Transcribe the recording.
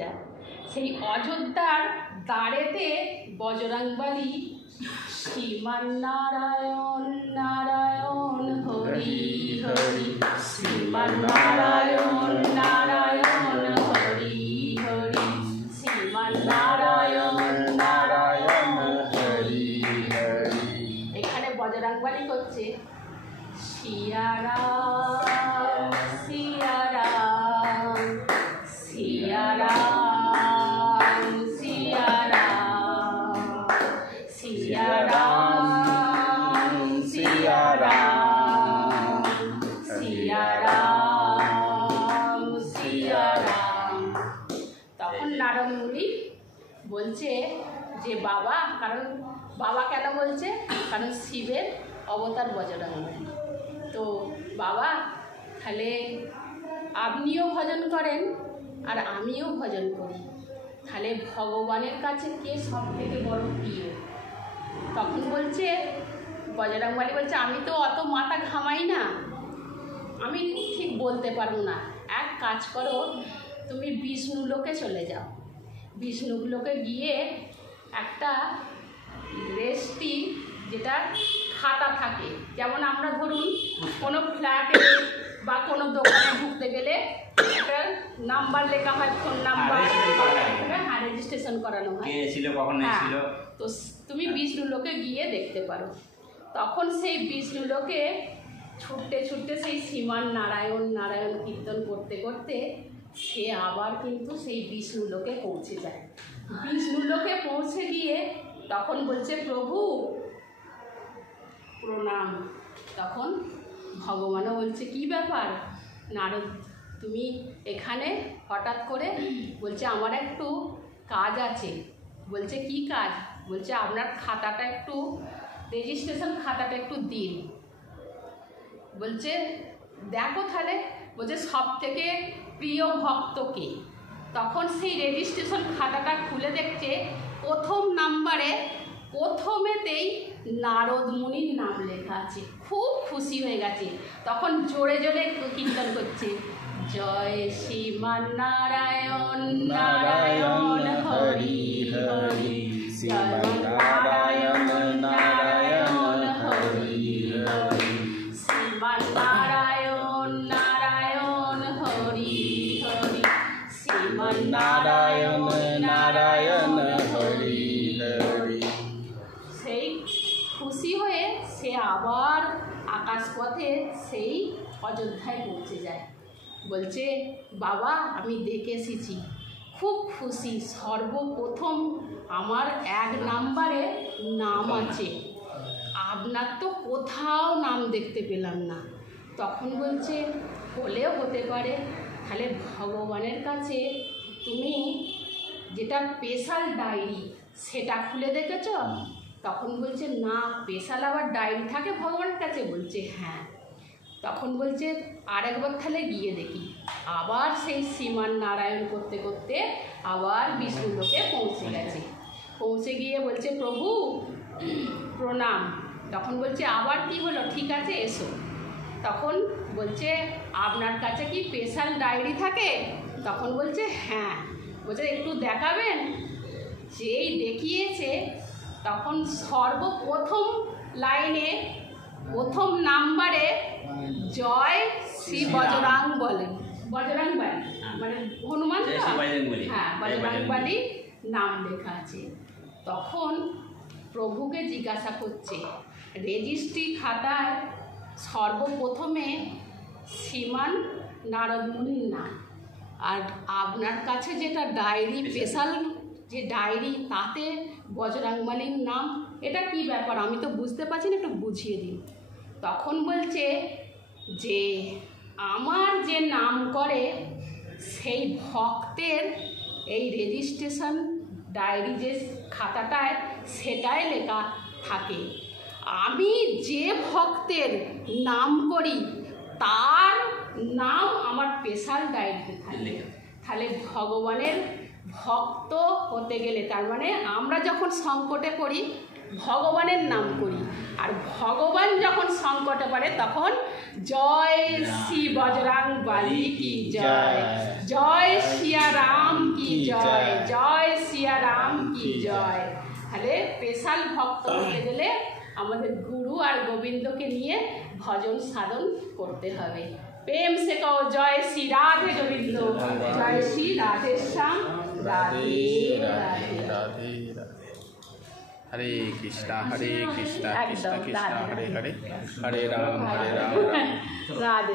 যায় সেই অযোধ্যার দ্বারেতে বজরংবলী শ্রীমান নারায়ণ নারায়ণ হরি হরি, শ্রীমান নারায়ণ নারায়ণ হরি হরি, শ্রীমান নারায়ণ নারায়ণ হরি হরি। এখানে বজরংবলী করছে সিয়া রাম সিয়া রাম সিয়া রাম সিয়া রাম সিয়া রাম সিয়া রাম সিয়া রাম সিয়া রাম। তখন নারদ মুনি বলছে যে বাবা, কারণ বাবা কেন বলছে, কারণ শিবের অবতার বজরংবলী। তো বাবা তাহলে আপনিও ভজন করেন আর আমিও ভজন করি, তাহলে ভগবানের কাছে কে সব থেকে বড় প্রিয়? তখন বলছে বজরংবলী বলছে আমি তো অত মাথা ঘামাই না, আমি ঠিক বলতে পারবো না। এক কাজ করো, তুমি বিষ্ণু লোকে চলে যাও, বিষ্ণু লোকে গিয়ে একটা রেজিস্ট্রি যেটা খাতা থাকে, যেমন আমরা ধরুন কোনো ফ্ল্যাটে বা কোনো দোকানে ঢুকতে গেলে একটা নাম্বার লেখা হয়, ফোন নাম্বার, হ্যাঁ রেজিস্ট্রেশন করানো হয়, তো তুমি বিষ্ণু লোকে গিয়ে দেখতে পারো। তখন সেই বিষ্ণু লোকে ছুটতে ছুটতে সেই শ্রীমান নারায়ণ নারায়ণ কীর্তন করতে করতে সে আবার কিন্তু সেই বিষ্ণু লোকে পৌঁছে যায়। বিষ্ণু লোকে পৌঁছে গিয়ে তখন বলছে প্রভু প্রণাম। তখন ভগবানও বলছে কি ব্যাপার নারদ, তুমি এখানে হঠাৎ করে? বলছে আমার একটু কাজ আছে। বলছে কি কাজ? বলছে আপনার খাতাটা একটু, রেজিস্ট্রেশন খাতাটা একটু দিন। বলছে দেখো তাহলে। বলছে সব থেকে প্রিয় ভক্তকে। তখন সেই রেজিস্ট্রেশন খাতাটা খুলে দেখছে প্রথম নাম্বারে প্রথমেতেই নারদ মুনির নাম লেখা আছে। খুব খুশি হয়ে গেছে, তখন জোরে জোরে কীর্তন করছে জয় শ্রীমান নারায়ণ নারায়ণ হরি হরি, শ্রীমান নারায়ণ নারায়ণ হরি হরি, শ্রীমান নারায়ণ নারায়ণ হরি হরি, শ্রীমান নারায়ণ নারায়ণ হরি হরি। সেই খুশি হয়ে সে আবার আকাশপথে সেই অযোধ্যায় পৌঁছে যায়। বলছে বাবা আমি দেখে এসেছি, খুব খুশি, সর্বপ্রথম আমার এক নাম্বারে নাম আছে, আপনার তো কোথাও নাম দেখতে পেলাম না। তখন বলছে হলেও হতে পারে, তাহলে ভগবানের কাছে তুমি যেটা স্পেশাল ডায়েরি সেটা খুলে দেখেছ? তখন বলছে না, স্পেশাল আবার ডায়েরি থাকে ভগবানের কাছে? বলছে হ্যাঁ। তখন বলছে আরেকবার তাহলে গিয়ে দেখি। আবার সেই শ্রীমান নারায়ণ করতে করতে আবার বিষ্ণু লোকে পৌঁছে গেছে। পৌঁছে গিয়ে বলছে প্রভু প্রণাম। তখন বলছে আবার কি হলো? ঠিক আছে এসো। তখন বলছে আপনার কাছে কি স্পেশাল ডায়েরি থাকে? তখন বলছে হ্যাঁ। বলছে একটু দেখাবেন? যেই দেখিয়েছে তখন সর্বপ্রথম লাইনে প্রথম নাম্বারে জয় শ্রী বজরাং বলে, বজরংবলী মানে হনুমান, হ্যাঁ বজরংবলী নাম লেখা আছে। তখন প্রভুকে জিজ্ঞাসা করছে রেজিস্ট্রি খাতায় সর্বপ্রথমে শ্রীমান নারদ মুনির নাম, আর আপনার কাছে যেটা ডায়েরি স্পেশাল যে ডায়েরি তাতে বজরংবলীর নাম, এটা কি ব্যাপার? আমি তো বুঝতে পারছি না, একটু বুঝিয়ে দিন। তখন বলছে যে আমার যে নাম করে সেই ভক্তের এই রেজিস্ট্রেশন ডায়েরি যে খাতাটায় সেটাই লেখা থাকে, আমি যে ভক্তের নাম করি তার নাম আমার স্পেশাল ডায়েরিতে থাকে। তাহলে ভগবানের ভক্ত হতে গেলে তার মানে আমরা যখন সংকটে পড়ি ভগবানের নাম করি, আর ভগবান যখন সংকটে পড়ে তখন জয় শ্রী বজরংবলী কি জয়, জয় সিয়া রাম কি কি জয়, জয় সিয়া রাম কি জয়। তাহলে স্পেশাল ভক্ত হতে গেলে আমাদের গুরু আর গোবিন্দকে নিয়ে ভজন সাধন করতে হবে। প্রেম সে কও জয় শ্রী রাধে গোবিন্দ, জয় শ্রী রাধে শ্যাম, রাধে রাধে রাধে। হরে কৃষ্ণা কৃষ্ণা কৃষ্ণ কৃষ্ণ হরে হরে, হরে রাম রাধে রাধে।